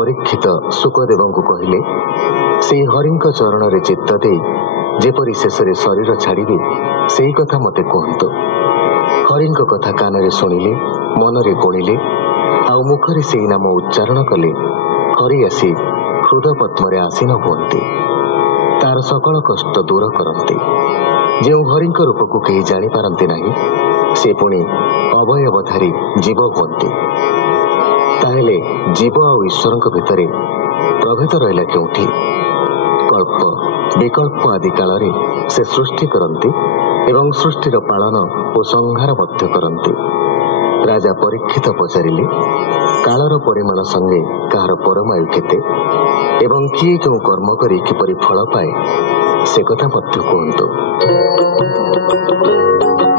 परीक्षित सुखदेव को कहले से हरि चरण में चित्त दे जेपरी शेष शरीर छाड़े से कथा मते कहतु। हरि कथा कान में शुणिले मनरे गुणिले आउ मुखरे से नाम उच्चारण कले हरि आसी हृदय पद्म आसीन हुअन्ति तार सकल कष्ट दूर करते। जो हरि रूप को कहीं जापारती नहीं से पुणी अवयवधारी जीव हुअन्ति। ताहेले जीव आ ईश्वर भितर प्रभेद रहा क्योंठि? कल्प विकल्प आदि काल से सृष्टि करती एवं सृष्टिर पालन और संहार मध्य करती। राजा परीक्षित पचारिले कालर परिमाण संगे कहार परमायु केते एवं किए क्यों कर्म करी किपरि फल पाए से कथा मध्य कहतु।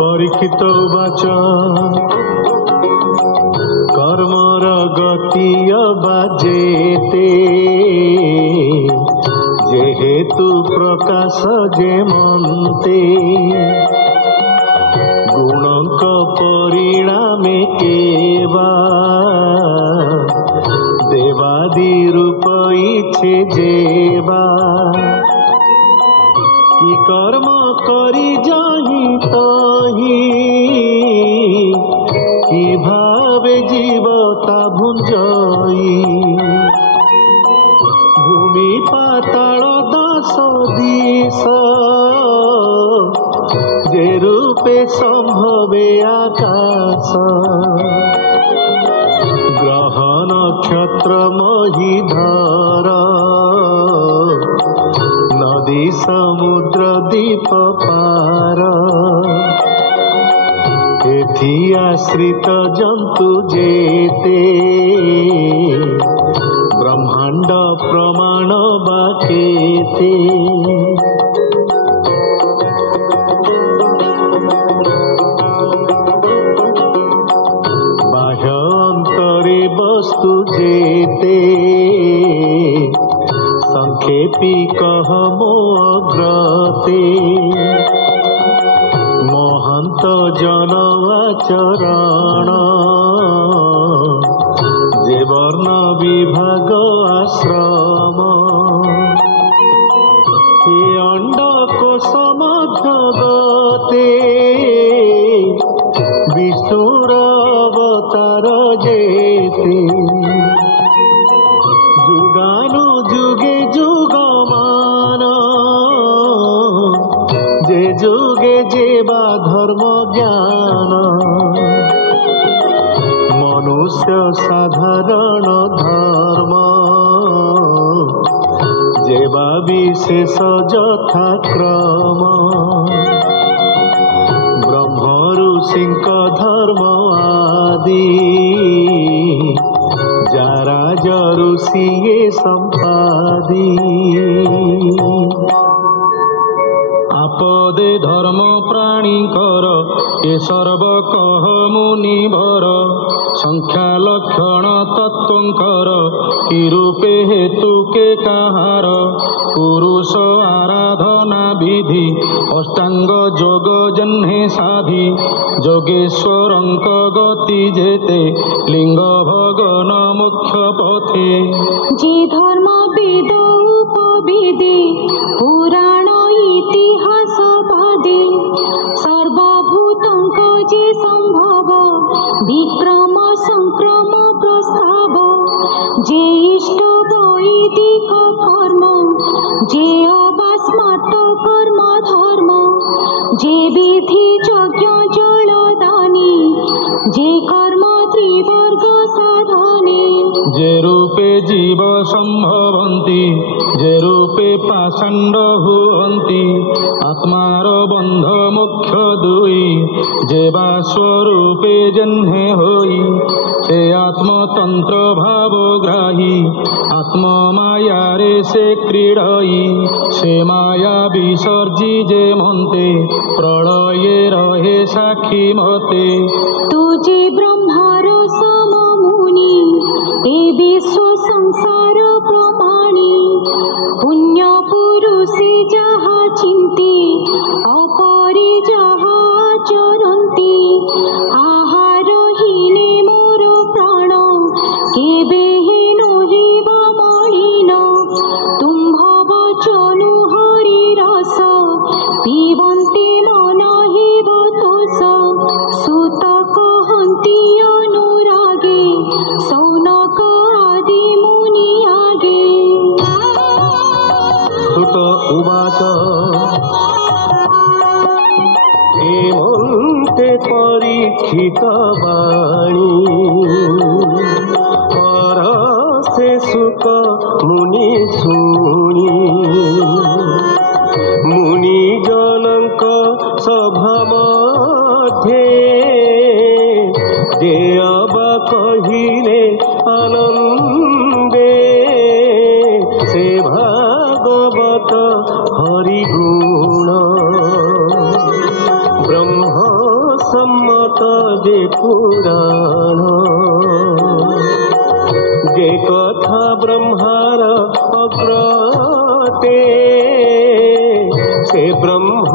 परीक्षित वाच कर्मर गति बाजेते जेहेतु प्रकाश जे मनते गुणक परिणामे केवा देवादि रूप इच्छे जेवा कि कर्म करी जाही ताही कि भावे जीवता भुंजई भूमि पाताल दश दिश जे रूपे संभवे आकाश ग्रह नक्षत्र महीधर नदी समुद्र दीप पार एथि आश्रित जंतु जेते ब्रह्मांड प्रमाण बाकेते। बाह्य अंतरे वस्तु जेते संक्षेपी कह मोग्रते महंत जन आचरण जे वर्ण विभाग आश्रम ये अंड कोश मध्य गते विष्णुर अवतार जेते जुगानु जुगे जुगमान जे जुगे जेबा धर्म ज्ञान मनुष्य साधारण धर्म जेबा विशेष यथा क्रम ब्रह्म ऋषिंक धर्म आदि जारा जरुषिये संपादी। आपदे धर्म प्राणी कर ये सर्व कह मुनिवर संख्या लक्षण तत्वंकर कि रूपे हेतु के कहार पुरुष आराधना विधि अष्टांग जोग जन्हे साधि जोगेश्वरंक गति जेते लिंग भगन मुख्य पथे जे धर्म वेद उपवेदे पुराण इतिहास पादे सर्वभूतंक जे संभव विक्रम संक्रम प्रस्ताव जे इष्ट वैदिक कर्म जे अवस्मात् कर्म धर्म जे विधि यज्ञ जलदानी जे कर्म त्रिवर्ग साधने जे रूपे जीव संभवन्ति जे रूपे पाषण्ड हुअन्ति आत्मार बंध मुख्य दुई जे बा स्वरूपे जन्हे होई से आत्मतंत्र भावग्राही आत्म माया रे से क्रीडई से माया विसर्जी जे मन्ते प्रलये रहे साक्षी मते तुझे ब्रह्मार सममुनि ए विश्व संसार प्रमाणी पुण्य पुरुषे जहा चिंते अपरे जहा चरन्ति आहार हीने मोर प्राण केबे हे नहिबा অতি অনুরাগে সৌনক আদি মুনি আগে। সুত উবাচ হেমন্তে পরীক্ষিত বাণী পরশে সুক মুনি শুনি মুনি জনଙ୍କ সভা মধ্যে যে অবা কহিলে আনন্দে সে ভাগবত হরিগুণ ব্রহ্ম সম্মত যে পুরাণ যে কথা ব্রহ্মার অগ্রতে সে ব্রহ্ম